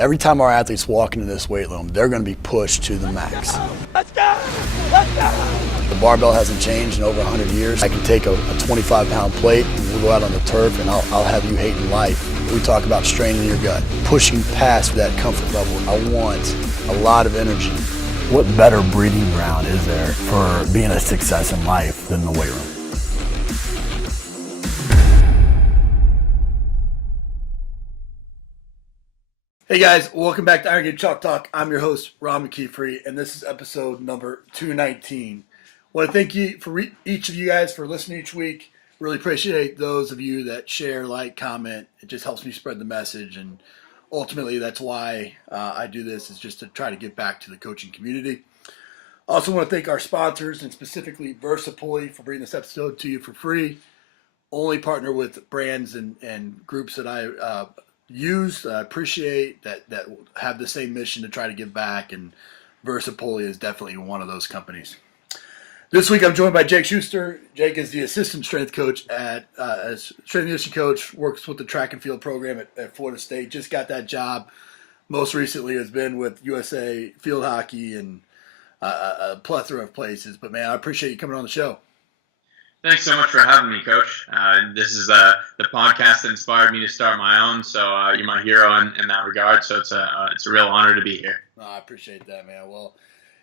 Every time our athletes walk into this weight room, they're going to be pushed to the max. Let's go! Let's go! The barbell hasn't changed in over 100 years. I can take a 25-pound plate and we'll go out on the turf and I'll have you hating life. We talk about straining your gut, pushing past that comfort level. I want a lot of energy. What better breeding ground is there for being a success in life than the weight room? Hey guys, welcome back to Iron Game Chalk Talk. I'm your host, McKeefery, and this is episode number 219. I want to thank you for each of you guys for listening each week. Really appreciate those of you that share, like, comment. It just helps me spread the message, and ultimately that's why I do this, is just to try to give back to the coaching community. I also want to thank our sponsors, and specifically VersaPulley, for bringing this episode to you for free. Only partner with brands and groups that I use, appreciate, that have the same mission to try to give back, and VersaPulley is definitely one of those companies. This week I'm joined by Jake Schuster. Jake is the assistant strength coach strength and conditioning coach, works with the track and field program at Florida State. Just got that job. Most recently has been with USA Field Hockey and a plethora of places. But man, I appreciate you coming on the show. Thanks so much for having me, Coach. This is the podcast that inspired me to start my own, so you're my hero in that regard. So it's a real honor to be here. No, I appreciate that, man. Well,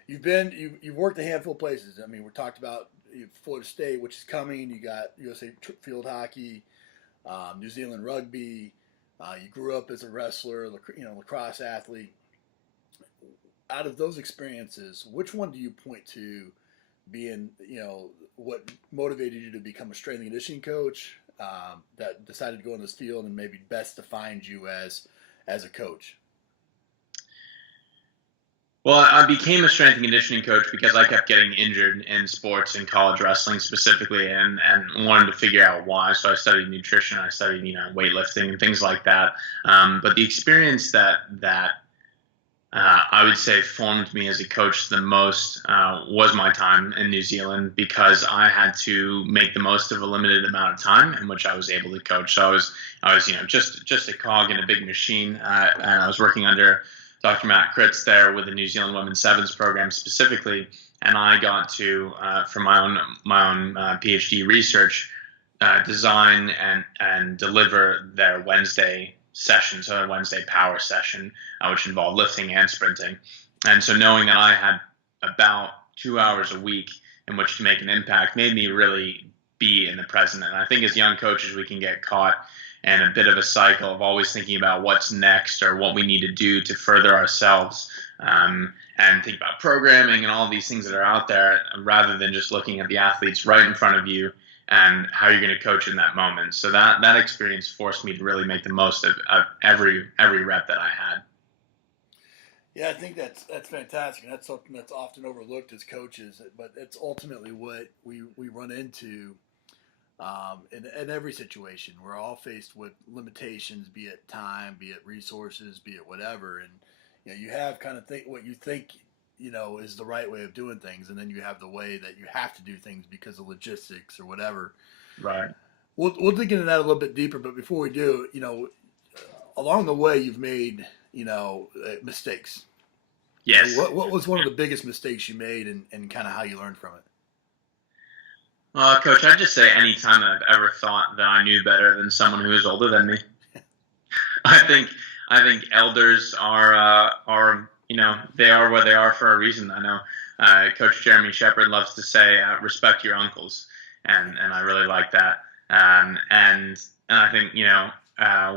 you've worked a handful of places. I mean, we talked about Florida State, which is coming. You got USA Field Hockey, New Zealand Rugby. You grew up as a wrestler, lacrosse athlete. Out of those experiences, which one do you point to being, what motivated you to become a strength and conditioning coach, that decided to go in this field and maybe best defined you as a coach? Well, I became a strength and conditioning coach because I kept getting injured in sports, in college wrestling specifically, and wanted to figure out why. So I studied nutrition, I studied weightlifting and things like that. But the experience that I would say formed me as a coach the most was my time in New Zealand, because I had to make the most of a limited amount of time in which I was able to coach. So I was just a cog in a big machine, and I was working under Dr. Matt Kritz there with the New Zealand Women's Sevens program specifically, and I got to for my own PhD research design and deliver their Wednesday session, so a Wednesday power session, which involved lifting and sprinting. And so knowing that I had about 2 hours a week in which to make an impact made me really be in the present. And I think as young coaches, we can get caught in a bit of a cycle of always thinking about what's next or what we need to do to further ourselves, and think about programming and all these things that are out there, rather than just looking at the athletes right in front of you and how you're going to coach in that moment. So that experience forced me to really make the most of every rep that I had. Yeah, I think that's fantastic. And that's something that's often overlooked as coaches, but it's ultimately what we run into in every situation. We're all faced with limitations, be it time, be it resources, be it whatever. And you have kind of what you think is the right way of doing things, and then you have the way that you have to do things because of logistics or whatever. Right. We'll dig into that a little bit deeper, but before we do, along the way you've made, mistakes. Yes. What was one of the biggest mistakes you made, and kind of how you learned from it? Coach, I'd just say any time that I've ever thought that I knew better than someone who is older than me. I think elders are they are where they are for a reason. I know Coach Jeremy Shepard loves to say, respect your uncles, and I really like that. And I think,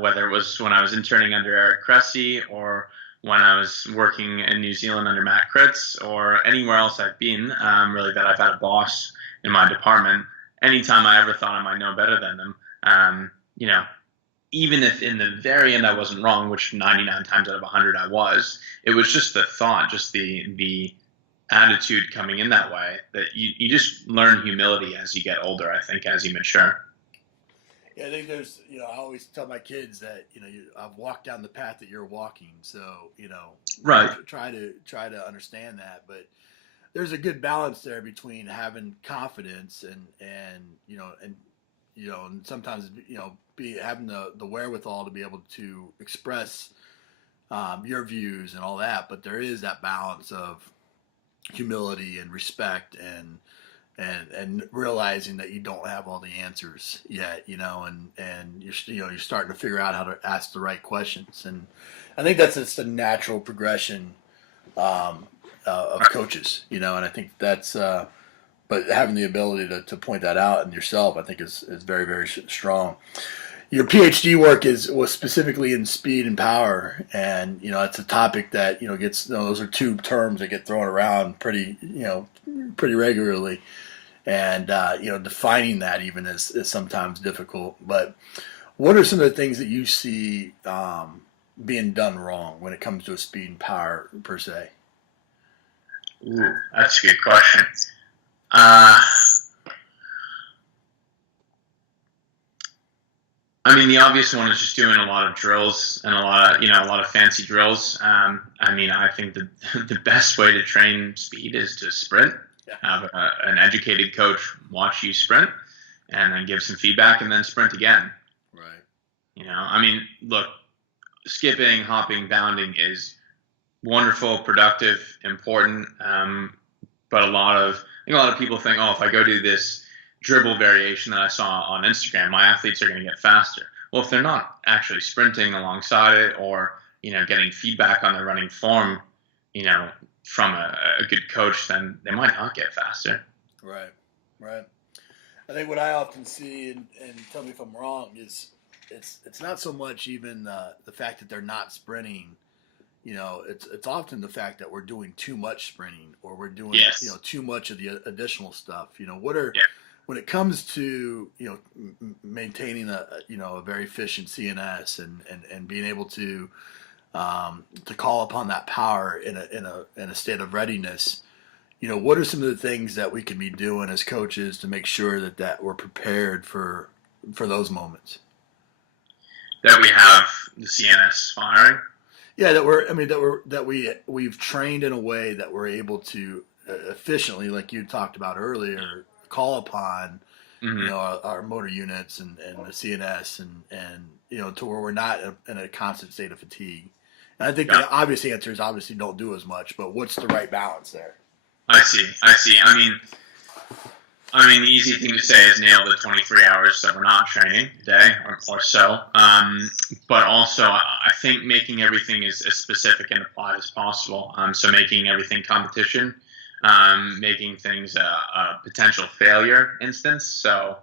whether it was when I was interning under Eric Cressy, or when I was working in New Zealand under Matt Kritz, or anywhere else I've been, really that I've had a boss in my department, anytime I ever thought I might know better than them, even if in the very end I wasn't wrong, which 99 times out of 100 I was, it was just the thought, just the attitude coming in that way, that you just learn humility as you get older, I think, as you mature. Yeah, I think there's, I always tell my kids that, I've walked down the path that you're walking. So, right. Try to understand that. But there's a good balance there between having confidence and sometimes, having the wherewithal to be able to express your views and all that, but there is that balance of humility and respect and realizing that you don't have all the answers yet, and you're starting to figure out how to ask the right questions, and I think that's just a natural progression of coaches, and I think that's but having the ability to point that out in yourself, I think is very, very strong. Your PhD work was specifically in speed and power, and it's a topic that gets those are two terms that get thrown around pretty regularly, and defining that even is sometimes difficult. But what are some of the things that you see being done wrong when it comes to a speed and power per se? Ooh, that's a good question. I mean, the obvious one is just doing a lot of drills and a lot of fancy drills. I mean, I think the best way to train speed is to sprint. Yeah. Have an educated coach watch you sprint, and then give some feedback, and then sprint again. Right. I mean, look, skipping, hopping, bounding is wonderful, productive, important. But a lot of people think, oh, if I go do this dribble variation that I saw on Instagram, my athletes are going to get faster. Well, if they're not actually sprinting alongside it, or getting feedback on their running form, from a good coach, then they might not get faster. Right. I think what I often see, and tell me if I'm wrong, is it's not so much even the fact that they're not sprinting. It's often the fact that we're doing too much sprinting, or we're doing too much of the additional stuff. When it comes to maintaining a very efficient CNS and being able to call upon that power in a state of readiness, what are some of the things that we can be doing as coaches to make sure that we're prepared for those moments? That we have the CNS firing. Yeah, we've trained in a way that we're able to efficiently, like you talked about earlier, call upon our motor units and the CNS and to where we're not in a constant state of fatigue. And I think the obvious answer is obviously don't do as much, but what's the right balance there? I see. I mean, the easy thing to say is nail the 23 hours that we're not training a day or so. But also, I think making everything as specific and applied as possible. So making everything competition, making things a potential failure instance. So,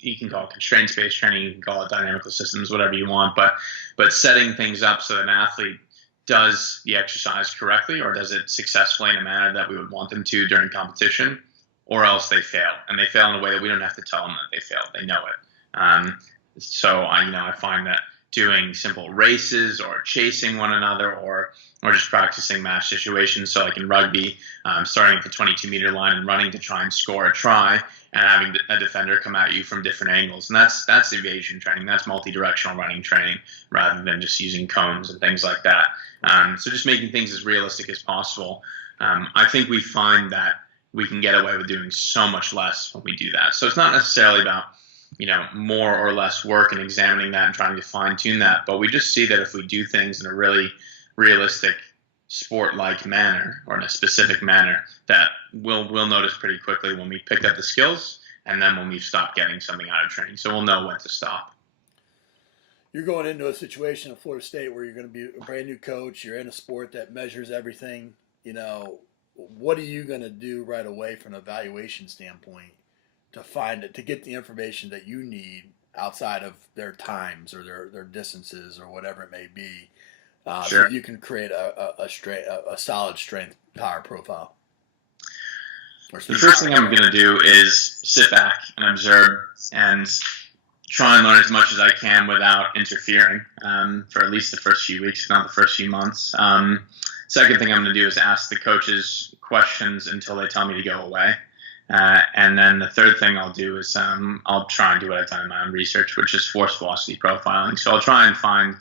you can call it constraint-based training, you can call it dynamical systems, whatever you want. But setting things up so that an athlete does the exercise correctly, or does it successfully in a manner that we would want them to during competition, or else they fail. And they fail in a way that we don't have to tell them that they failed. They know it. So I find that doing simple races or chasing one another or just practicing match situations. So like in rugby, starting at the 22-meter line and running to try and score a try, and having a defender come at you from different angles. And that's evasion training. That's multi-directional running training rather than just using cones and things like that. So just making things as realistic as possible. I think we find that we can get away with doing so much less when we do that. So it's not necessarily about, more or less work and examining that and trying to fine-tune that. But we just see that if we do things in a really realistic sport-like manner or in a specific manner, that we'll notice pretty quickly when we picked up the skills and then when we've stopped getting something out of training. So we'll know when to stop. You're going into a situation at Florida State where you're going to be a brand new coach. You're in a sport that measures everything. What are you going to do right away from an evaluation standpoint to get the information that you need outside of their times or their distances or whatever it may be, so that you can create a solid strength power profile? The first thing I'm going to do is sit back and observe and try and learn as much as I can without interfering for at least the first few weeks, if not the first few months. Second thing I'm going to do is ask the coaches questions until they tell me to go away. And then the third thing I'll do is I'll try and do what I've done in my own research, which is force velocity profiling. So I'll try and find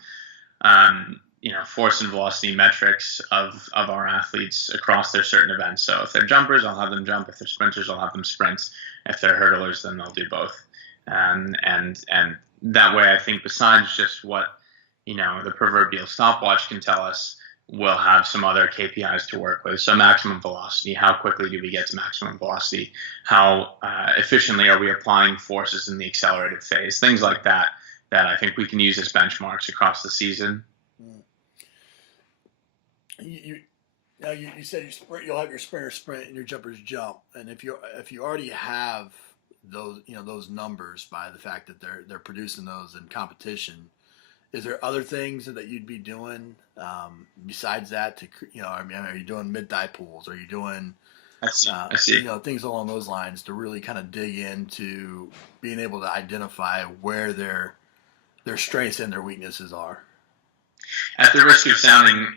force and velocity metrics of our athletes across their certain events. So if they're jumpers, I'll have them jump. If they're sprinters, I'll have them sprint. If they're hurdlers, then they'll do both. And that way, I think besides just what the proverbial stopwatch can tell us, we'll have some other KPIs to work with. So maximum velocity, how quickly do we get to maximum velocity? How efficiently are we applying forces in the accelerated phase? Things like that I think we can use as benchmarks across the season. You said you'll have your sprinter sprint and your jumpers jump, and if you already have those numbers by the fact that they're producing those in competition, is there other things that you'd be doing besides that are you doing mid-thigh pulls? Are you doing I see. Things along those lines to really kind of dig into being able to identify where their strengths and their weaknesses are? At the risk of sounding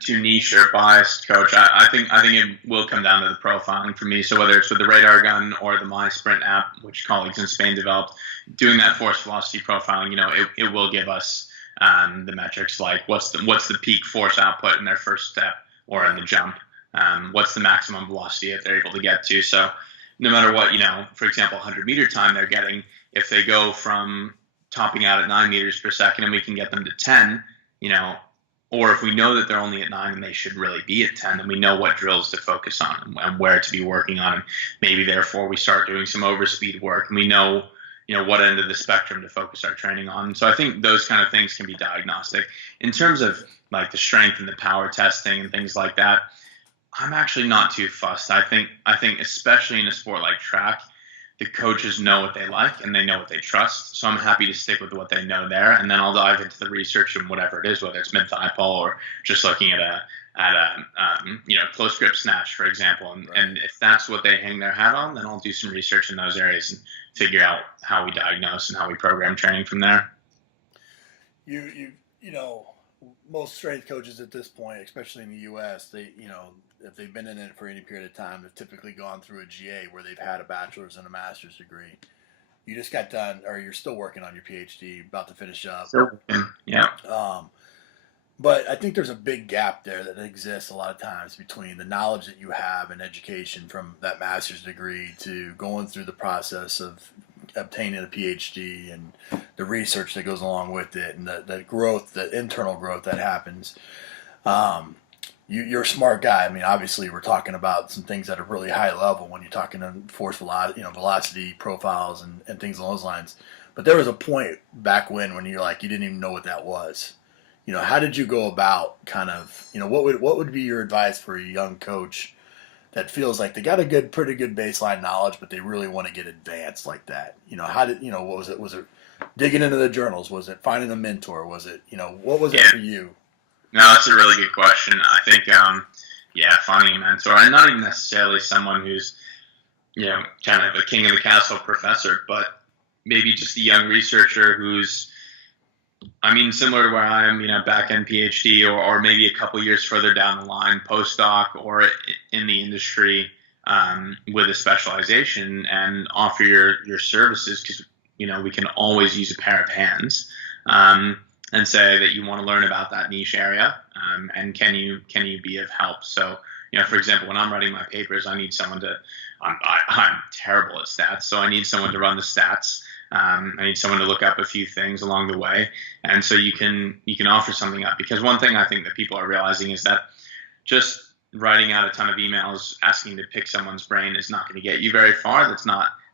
too niche or biased, Coach, I think it will come down to the profiling for me. So whether it's with the radar gun or the My Sprint app, which colleagues in Spain developed, doing that force velocity profiling, it will give us the metrics like what's the peak force output in their first step or in the jump, what's the maximum velocity that they're able to get to. So no matter what, for example, 100-meter time they're getting, if they go from topping out at 9 meters per second and we can get them to 10, or if we know that they're only at 9 and they should really be at 10, then we know what drills to focus on and where to be working on. And maybe therefore we start doing some overspeed work, and we know, what end of the spectrum to focus our training on. So I think those kind of things can be diagnostic. In terms of like the strength and the power testing and things like that, I'm actually not too fussed. I think especially in a sport like track, the coaches know what they like and they know what they trust. So I'm happy to stick with what they know there, and then I'll dive into the research and whatever it is, whether it's mid-thigh pull or just looking at a close grip snatch, for example. And if that's what they hang their hat on, then I'll do some research in those areas and figure out how we diagnose and how we program training from there. Most strength coaches at this point, especially in the U.S., they if they've been in it for any period of time, they've typically gone through a GA where they've had a bachelor's and a master's degree. You just got done, or you're still working on your PhD, about to finish up. Yeah. But I think there's a big gap there that exists a lot of times between the knowledge that you have and education from that master's degree to going through the process of obtaining a PhD and the research that goes along with it and the growth, the internal growth that happens. You're a smart guy. I mean, obviously, we're talking about some things that are really high level when you're talking on force velocity profiles and things along those lines. But there was a point back when you didn't even know what that was. How did you go about kind of, what would be your advice for a young coach that feels like they got a pretty good baseline knowledge, but they really want to get advanced like that? What was it? Was it digging into the journals? Was it finding a mentor? Was it, what was it for you? No, that's a really good question. I think, finding a mentor, and not even necessarily someone who's, kind of a king of the castle professor, but maybe just a young researcher who's, similar to where I am, back-end PhD, or maybe a couple years further down the line, postdoc, or in the industry with a specialization, and offer your services, because, we can always use a pair of hands. And say that you want to learn about that niche area, and can you be of help? So, for example, when I'm writing my papers, I need someone to. I'm terrible at stats, so I need someone to run the stats. I need someone to look up a few things along the way, and so you can offer something up. Because one thing I think that people are realizing is that just writing out a ton of emails asking to pick someone's brain is not going to get you very far.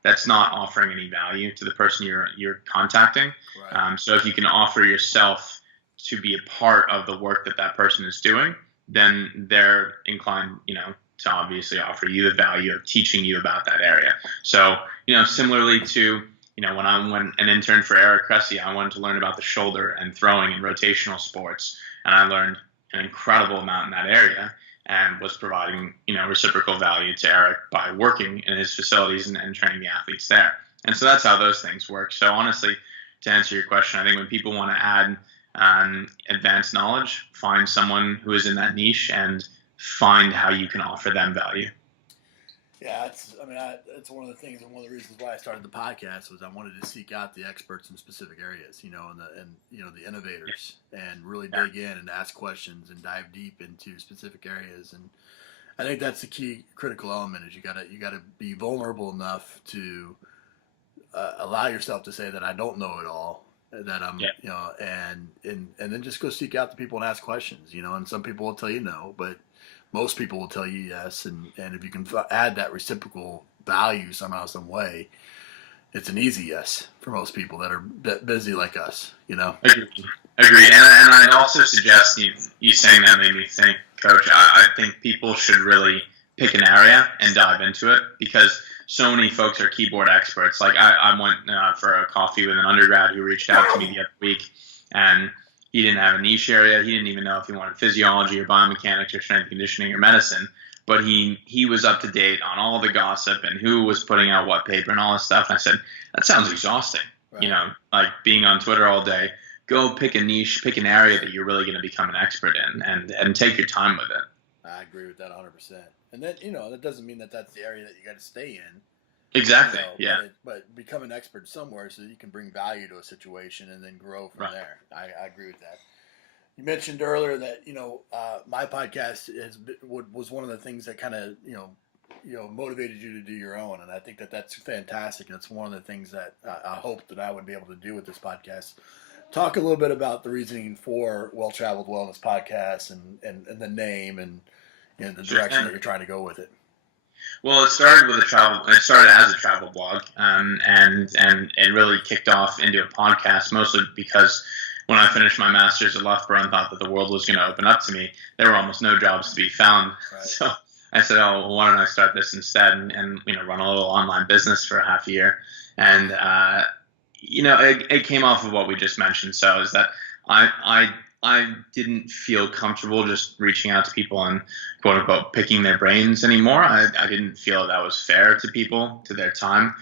That's not offering any value to the person you're contacting. Right. So if you can offer yourself to be a part of the work that person is doing, then they're inclined, to obviously offer you the value of teaching you about that area. So, similarly to, when I went an intern for Eric Cressy, I wanted to learn about the shoulder and throwing and rotational sports, and I learned an incredible amount in that area, and was providing, reciprocal value to Eric by working in his facilities and training the athletes there. And so that's how those things work. So honestly, to answer your question, I think when people want to add advanced knowledge, find someone who is in that niche and find how you can offer them value. Yeah, it's one of the things, and one of the reasons why I started the podcast was I wanted to seek out the experts in specific areas, and the innovators, and really dig in and ask questions and dive deep into specific areas. And I think that's the key critical element is you gotta be vulnerable enough to allow yourself to say that I don't know it all, that I'm, Yeah. and then just go seek out the people and ask questions, and some people will tell you no, but most people will tell you yes. And if you can add that reciprocal value somehow, some way, it's an easy yes for most people that are busy like us, Agreed. Agreed. And I'd also suggest you saying that made me think, Coach. I think people should really pick an area and dive into it because so many folks are keyboard experts. Like I went for a coffee with an undergrad who reached out to me the other week, and he didn't have a niche area. He didn't even know if he wanted physiology or biomechanics or strength conditioning or medicine. But he was up to date on all the gossip and who was putting out what paper and all this stuff. And I said, that sounds exhausting. Right. Like being on Twitter all day. Go pick a niche, pick an area that you're really going to become an expert in, and take your time with it. I agree with that 100%. And then that doesn't mean that that's the area that you got to stay in. Exactly. Yeah. But become an expert somewhere so that you can bring value to a situation and then grow from there. I agree with that. You mentioned earlier that my podcast was one of the things that kind of motivated you to do your own, and I think that that's fantastic. That's one of the things that I hope that I would be able to do with this podcast. Talk a little bit about the reasoning for Well Traveled Wellness Podcast and the name and the direction that you're trying to go with it. Well, it started with It started as a travel blog, and it really kicked off into a podcast. Mostly because when I finished my master's at Loughborough and thought that the world was going to open up to me, there were almost no jobs to be found. Right. So I said, "Oh, well, why don't I start this instead and run a little online business for a half a year?" And it came off of what we just mentioned. So is that I didn't feel comfortable just reaching out to people and quote unquote picking their brains anymore. I didn't feel that was fair to people, to their time.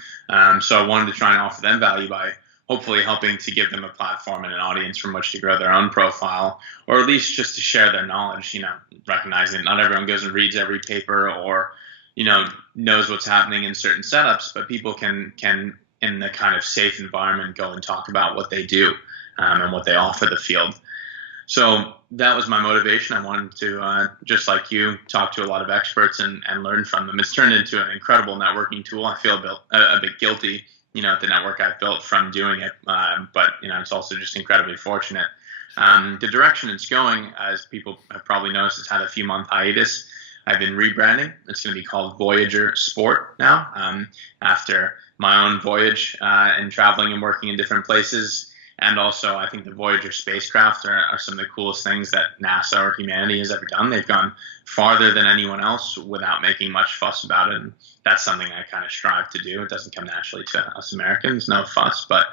So I wanted to try and offer them value by hopefully helping to give them a platform and an audience from which to grow their own profile, or at least just to share their knowledge, recognizing that not everyone goes and reads every paper or, knows what's happening in certain setups, but people can in the kind of safe environment go and talk about what they do and what they offer the field. So that was my motivation. I wanted to, just like you, talk to a lot of experts and learn from them. It's turned into an incredible networking tool. I feel a bit guilty, at the network I've built from doing it, but it's also just incredibly fortunate. The direction it's going, as people have probably noticed, it's had a few month hiatus. I've been rebranding. It's going to be called Voyager Sport now, after my own voyage and traveling and working in different places. And also, I think the Voyager spacecraft are some of the coolest things that NASA or humanity has ever done. They've gone farther than anyone else without making much fuss about it. And that's something I kind of strive to do. It doesn't come naturally to us Americans, no fuss, but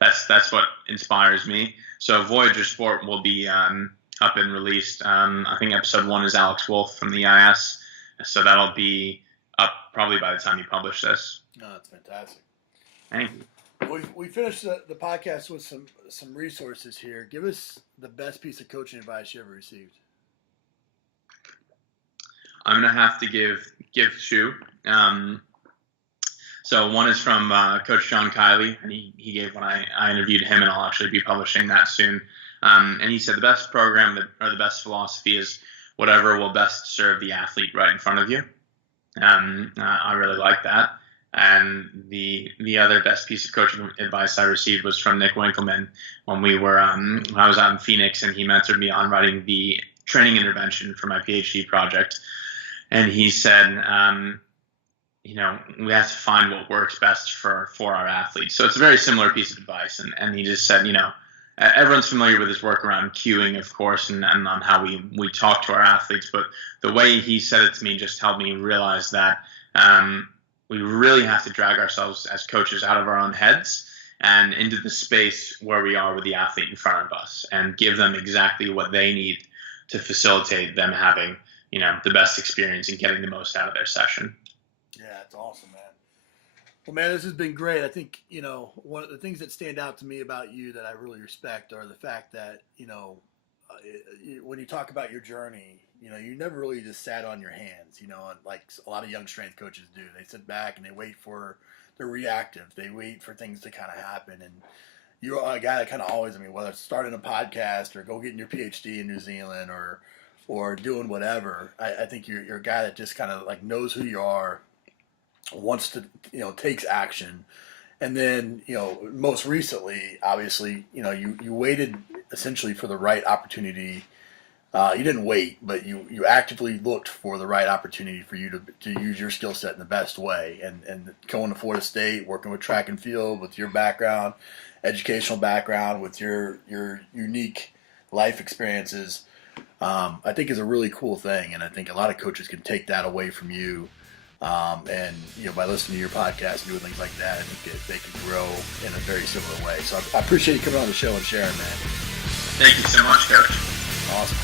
that's what inspires me. So Voyager Sport will be up and released. I think episode 1 is Alex Wolf from the EIS. So that'll be up probably by the time you publish this. No, that's fantastic. Thank you. We finished the podcast with some resources here. Give us the best piece of coaching advice you ever received. I'm going to have to give two. So one is from Coach John Kiley, and he gave when I interviewed him, and I'll actually be publishing that soon. And he said the best program or the best philosophy is whatever will best serve the athlete right in front of you. I really like that. And the other best piece of coaching advice I received was from Nick Winkleman when I was out in Phoenix, and he mentored me on writing the training intervention for my PhD project. And he said, we have to find what works best for our athletes. So it's a very similar piece of advice. And he just said, everyone's familiar with his work around cueing, of course, and on how we talk to our athletes. But the way he said it to me just helped me realize that we really have to drag ourselves as coaches out of our own heads and into the space where we are with the athlete in front of us and give them exactly what they need to facilitate them having, the best experience and getting the most out of their session. Yeah, it's awesome, man. Well, man, this has been great. I think, one of the things that stand out to me about you that I really respect are the fact that, when you talk about your journey, you never really just sat on your hands, like a lot of young strength coaches do. They sit back and they wait they're reactive. They wait for things to kind of happen. And you're a guy that kind of always, whether it's starting a podcast or go getting your PhD in New Zealand or doing whatever, I think you're a guy that just kind of like knows who you are, wants to, takes action And then, most recently, obviously, you waited essentially for the right opportunity. You didn't wait, but you actively looked for the right opportunity for you to use your skill set in the best way. And going to Florida State, working with track and field, with your background, educational background, with your unique life experiences, I think is a really cool thing. And I think a lot of coaches can take that away from you. And by listening to your podcast and doing things like that, I think they can grow in a very similar way. So I appreciate you coming on the show and sharing, man. Thank you so much, Coach. Awesome.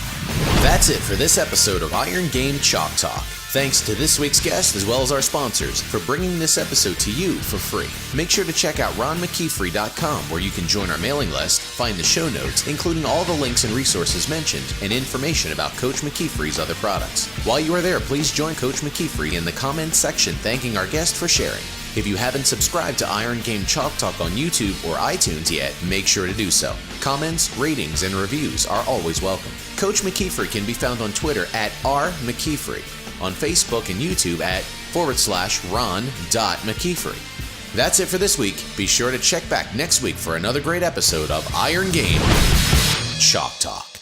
That's it for this episode of Iron Game Chalk Talk. Thanks to this week's guest as well as our sponsors for bringing this episode to you for free. Make sure to check out ronmckeefery.com where you can join our mailing list, find the show notes, including all the links and resources mentioned, and information about Coach McKeefery's other products. While you are there, please join Coach McKeefery in the comments section thanking our guest for sharing. If you haven't subscribed to Iron Game Chalk Talk on YouTube or iTunes yet, make sure to do so. Comments, ratings, and reviews are always welcome. Coach McKeefery can be found on Twitter at @RMcKeefery, on Facebook and YouTube at /Ron.McKeefery. That's it for this week. Be sure to check back next week for another great episode of Iron Game Chalk Talk.